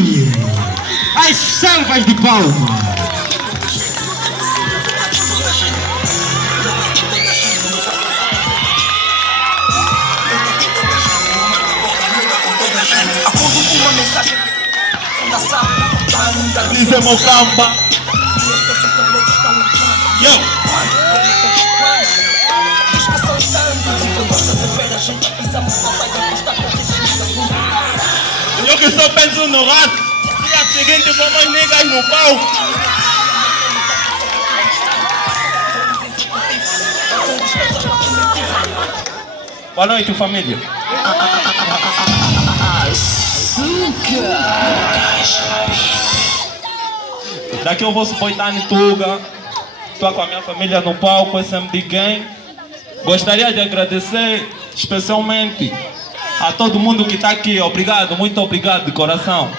Sim! As salvas de palmas! Uma mensagem Diz Mocamba. Yo! Eu que só penso no rato. Dia seguinte como as negas no palco. Boa noite, família. Daqui eu vou suportar em Tuga. Estou com a minha família no palco, SMD Gang. Gostaria de agradecer especialmente a todo mundo que está aqui. Obrigado, muito obrigado de coração.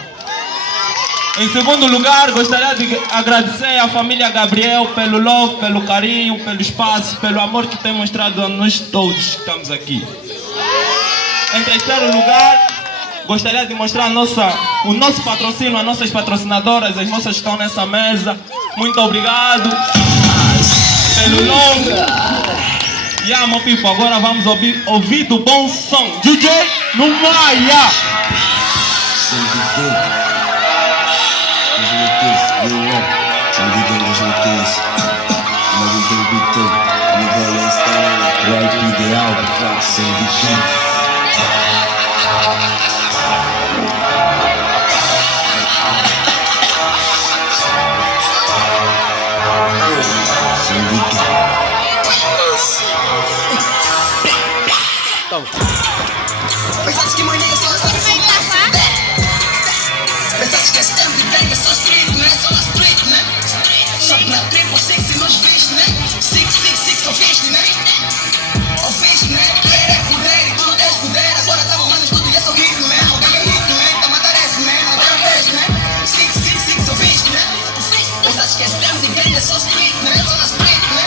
Em segundo lugar, gostaria de agradecer à família Gabriel pelo love, pelo carinho, pelo espaço, pelo amor que tem mostrado a nós todos que estamos aqui. Em terceiro lugar, gostaria de mostrar o nosso patrocínio, as nossas patrocinadoras, as moças que estão nessa mesa. Muito obrigado pelo nome. Yeah, meu people, agora vamos ouvir do bom som. DJ no Maia. Pensaste que manhã só pensaste que esse tempo de bang é só street, né? Só na street, né? Só que na triple six e nos viste, né? 666 ouviste, né? Ouviste, né? Querer é poder e tu não tens poder. Agora tá rolando tudo e é só ritmo, né? Alguém é ritmo, né? Tá matar esse, né? Agora vejo, né? 666 ouviste, né? Pensaste que esse tempo de bang é só street, né? Só na street, né?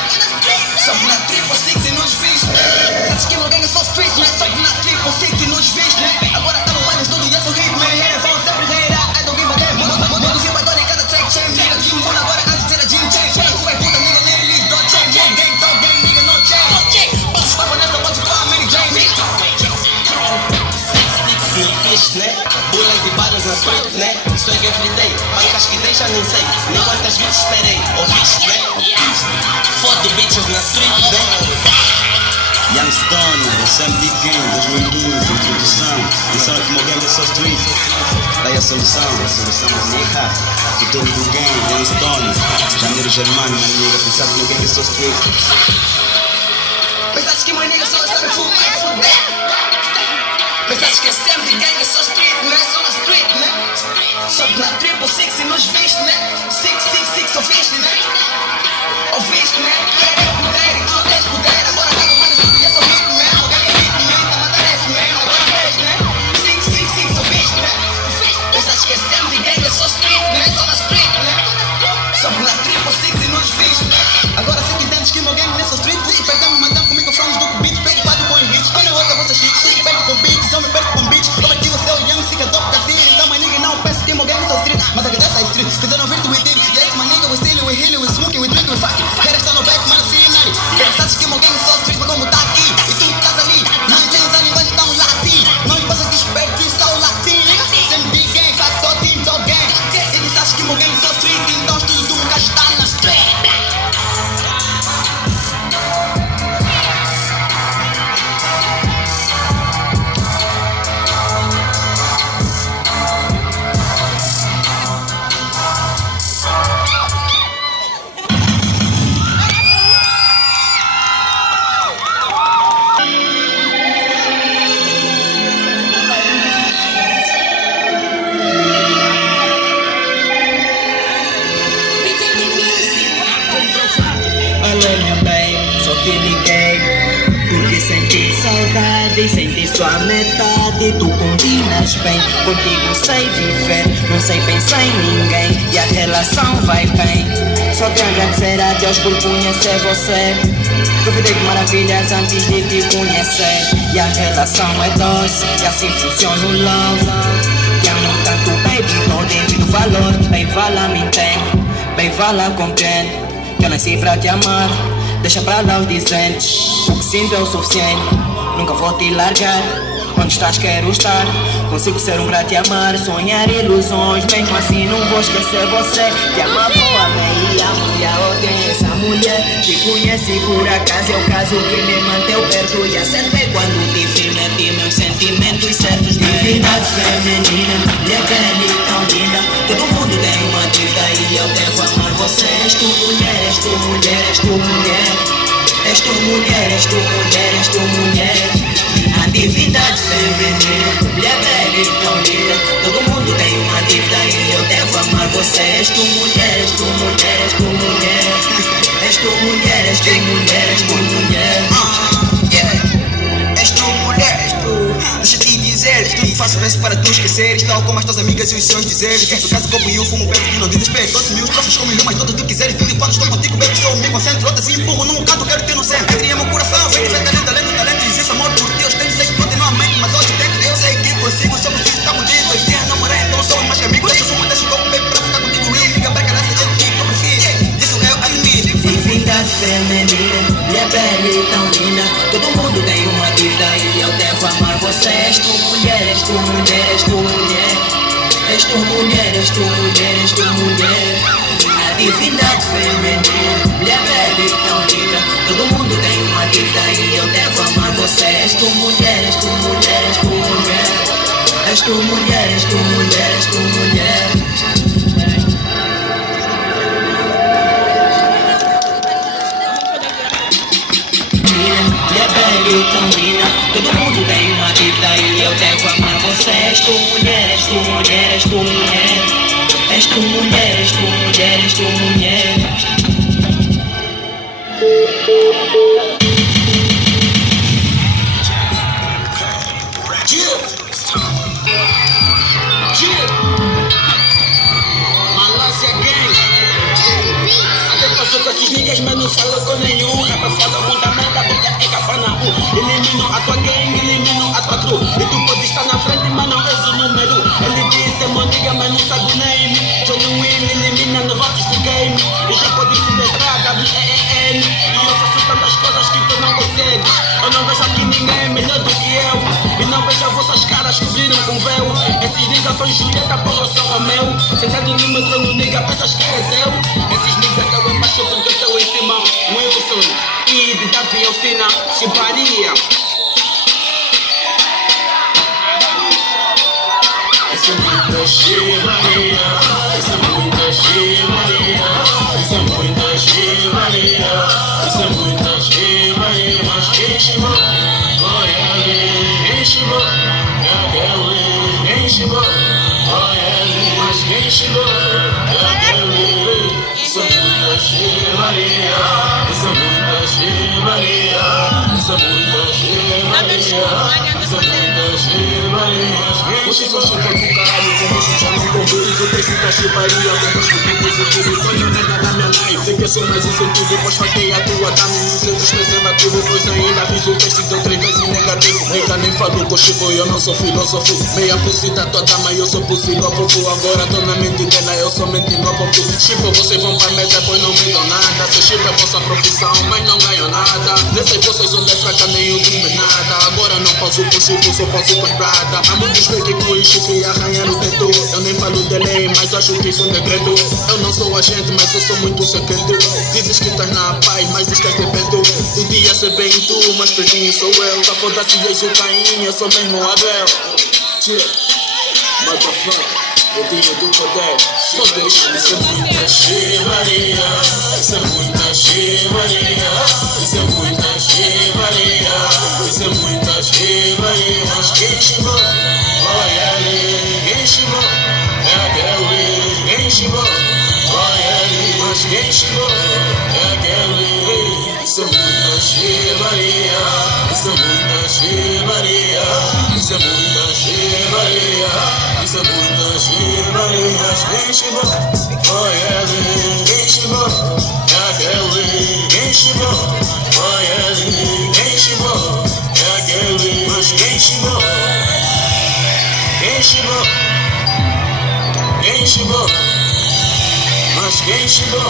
Só que na triple six e nos viste, né? Pensaste que alguém é só street, né? Só que na triple six e nos viste, né? Agora tá rolando tudo e é só ritmo, né? Vão sempre reirar. Bullying de balas na street, né? Swag everyday, bancas que deixa nem sei. Nem quantas vezes esperei, ouviste, né? Foto bitches na street, né? Young Stone, SMD Gang, 2012, introdução. Pensava que meu game é só street. Daí a solução é nigga. Futuro do game, Young Stone. Janeiro Germano, minha nigga. Pensava que meu game é só street. Pensaste que meu nigga só sabe fuder. Pensaste que SMD Gang é só street, né? Só na street, né? Só que na triple six e nos viste, né? 666 ouviste, né? Ouviste, né? Querer poder e tu não tens poder. Agora tá rolando tudo e é só ritmo, né? Alguém é ritmo, né? Tá matando esse, né? Agora vejo, né? 666 ouviste, né? Pensaste que SMD Gang é só street, né? Só na street, né? Só que na triple six e nos viste, né? Agora sei que entendes que meu game nessa street. E perdão, mandando comigo frangos do beat. Preocupado com os hits, eu não ouço vossa shit. Se perco com beats, eu me perco com beats. Como é que o seu young fica top da city? Então my nigga não pensa que meu game é só street. Mas agradece a street, fizeram vir with it. Yes, my nigga, we stealing, we healing, we smoking, we drinking, we fucking. Quero estar no back, mano, scenery. Pensaste que meu game é só street, mas como tá aqui? E tu estás ali, não entendes a linguagem tão latim. Não passas desperto, isso é o latim. SMD Gang, factor team, top gang. E pensaste que meu game é só street, então tudo do mundo está na street. Alô meu bem, só te liguei porque senti saudade, senti sua metade. Tu combinas bem, contigo sei viver, não sei pensar em ninguém e a relação vai bem. Só tenho a agradecer a Deus por conhecer você. Duvidei de maravilhas antes de te conhecer. E a relação é doce, e assim funciona o love. Te amo tanto, baby, todo vala me entende, bem vala compreende que eu nasci pra te amar. Deixa pra lá os dizentes, o que sinto é o suficiente. Nunca vou te largar, onde estás quero estar. Consigo ser um pra te amar, sonhar ilusões. Mesmo assim não vou esquecer você. Te amava, amei e amo e a odeio essa mulher. Te conheci por acaso, é o caso que me manteve perto. E acertei quando te vi, meti meus sentimentos certos. Divindade feminina, mulher bela e tão linda. Todo mundo tem uma dívida e eu devo amar você. És tu mulher, és tu mulher, és tu mulher. És tu mulher, és tu mulher, és tu mulher. A divindade feminina, mulher bela e tão linda. Todo mundo tem uma dívida e eu devo amar você. És tu mulher, és tu mulher, és tu mulher. És tu mulher, és tu mulher, és tu mulher. És tu mulher, és tu. Deixa te dizer, tudo que faço peço para tu esqueceres. Tal como as tuas amigas e os seus dizeres. Fico casa, como eu fumo, bebo e não desespero. Todos mil trofas como rimas, todas tu quiseres. Filho, quando estou contigo, bebo, sou me concentro. Outras empurro num canto, quero ter no centro. Cria meu coração, vem ver talento, talento, talento. Existe amor por ti, eu tenho, sei que continuamente. Mas hoje dentro eu sei que consigo. Só preciso estar contigo. 2 dias namorei, então somos mais que amigos. Deixa sua mãe, deixa o copo, baby, pra ficar contigo. Real, liga pra caralho, eu que eu prefiro. Isso eu admito. Divindade feminina, mulher bela e tão linda. Todo mundo tem uma dívida e eu devo amar você. És tu mulher, és tu mulher, és tu mulher. És tu mulher, és tu mulher, és tu mulher. A divindade feminina, mulher bela e tão linda. Todo mundo tem uma dívida e eu devo amar você. És tu mulher, és tu mulher, és tu mulher. És tu mulher, és tu mulher, és tu mulher. Mulher bela e tão linda. Todo mundo tem uma dívida e eu devo amar você. És tu mulher, és tu mulher, és tu mulher. És tu mulher, és tu mulher, és tu mulher. Malásia Gang. Até passou com esses niggas, mas não falou com nenhum. Rapaziada, muita merda, porque é cafanaú. Elimino a tua gang, elimino a tua crew. E tu pode estar na frente, mas não és o número. Ele disse, é meu nigga, mas não sabe o name. Johnny Will elimina novatos do game. E já pode se letrar, W-E-E-N. E eu faço tantas coisas que tu não consegues. Eu não vejo aqui ninguém melhor do que eu. E não vejo vossas caras que viram com véu. Esses niggas são Julieta, porra, eu sou Romeu. Sentado no meu trono, nigga, pensas que é teu. Esses niggas estão embaixo porque eu estou em cima. Wilson, Kid, Davi, Alcina, Chimparia. Isso é muita chimaria. Isso é muita chimaria. Isso é muita chimaria. Isso é muita chimaria. Mas quem chimou? Olha ali, quem chimou? Quem chimou? Olha ali, mas quem chimou? Isso é muita chimaria. Isso é muita chimaria. Isso é muita chimaria. Isso é muita chimaria. Vocês só chegam pro caralho, como eu já não convido. Eu preciso da chimaria, depois que eu positivo. Põe a merda na minha live, tem que ser mais incentivo. Pois faltei a tua, dá-me um centro preservativo. Pois ainda fiz o teste, deu 3 vezes negativo. Nega nem falou com Chico, eu não sou filósofo. Meia pussy da tua dama, eu sou pussilófofo. Agora tô na mente dela, eu somente novo. Chico, vocês vão pra meta, pois não me dão nada. Se Chico é vossa profissão, mas não ganho nada. Nem sei vocês onde é fraca, nem eu digo nada. Agora não posso com Chico, só posso com prata. Há muitos fake com o Chico e arranhar o teto. Eu nem falo de lei, mas acho que isso é um segredo. Eu não sou agente, mas eu sou muito secreto. Dizes que estás na paz, mas isto é dependo. Podia ser bem tu, mas perdi sou eu. Tá foda-se, és o Caim, eu sou mesmo Abel. Motherfucker, dedinho do poder. Só deixa de ser muita chimaria. Isso é muita chimaria. Isso é muita chimaria. Isso é muita chimaria. Mas quem chimou? Olha ali, quem chimou? É aquele, quem chimou? Olha ali, mas quem chimou? É aquele. Isso é muita chimaria. Isso é muita chimaria. Isso é muita chimaria. Isso é muita chimaria. Mas quem chimou? Olha ali, quem chimou? É aquele, quem chimou? Olha ali, quem chimou? É aquele, mas quem chimou? Quem chimou? Quem chimou? Quem chegou?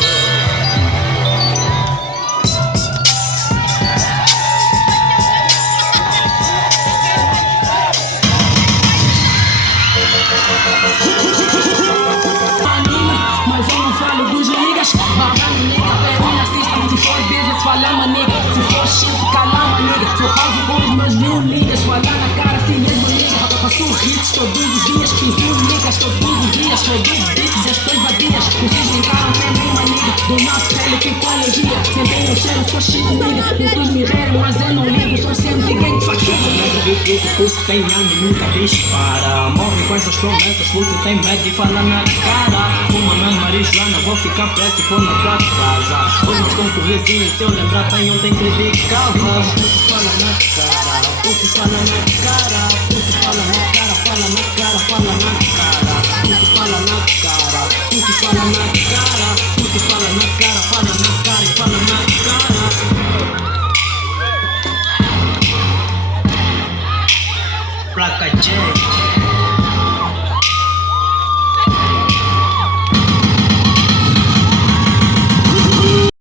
Mas eu não falo dos ligas. Bacana, nega, perina, system. Se for business, fala maniga. Se for shit, cala maniga. Sou pausa com os meus mil niggas. Falar na cara, assim mesmo liga. Faço hits todos os dias. 15 niggas todos os dias. Sou dos beats e as tuas vadias. Vocês brincaram também, maniga. Do nosso pele fico alergia. Sentem o cheiro, sou shit, nigga. Muitos me rerem, mas eu não ligo. Sou sempre gang faquinha. Curso tem ano, nunca dispara. Morre com essas promessas porque tem medo de falar na cara. Fuma na marijuana, vou ficar preso se for na tua casa. Vamos com um sorrisinho, se eu lembrar bem ontem criticava. Você fala na cara, você fala na cara, você fala na cara, fala na cara, fala na cara. Você fala na cara, você fala na cara, você fala na cara, fala na cara e fala na cara. Placa J.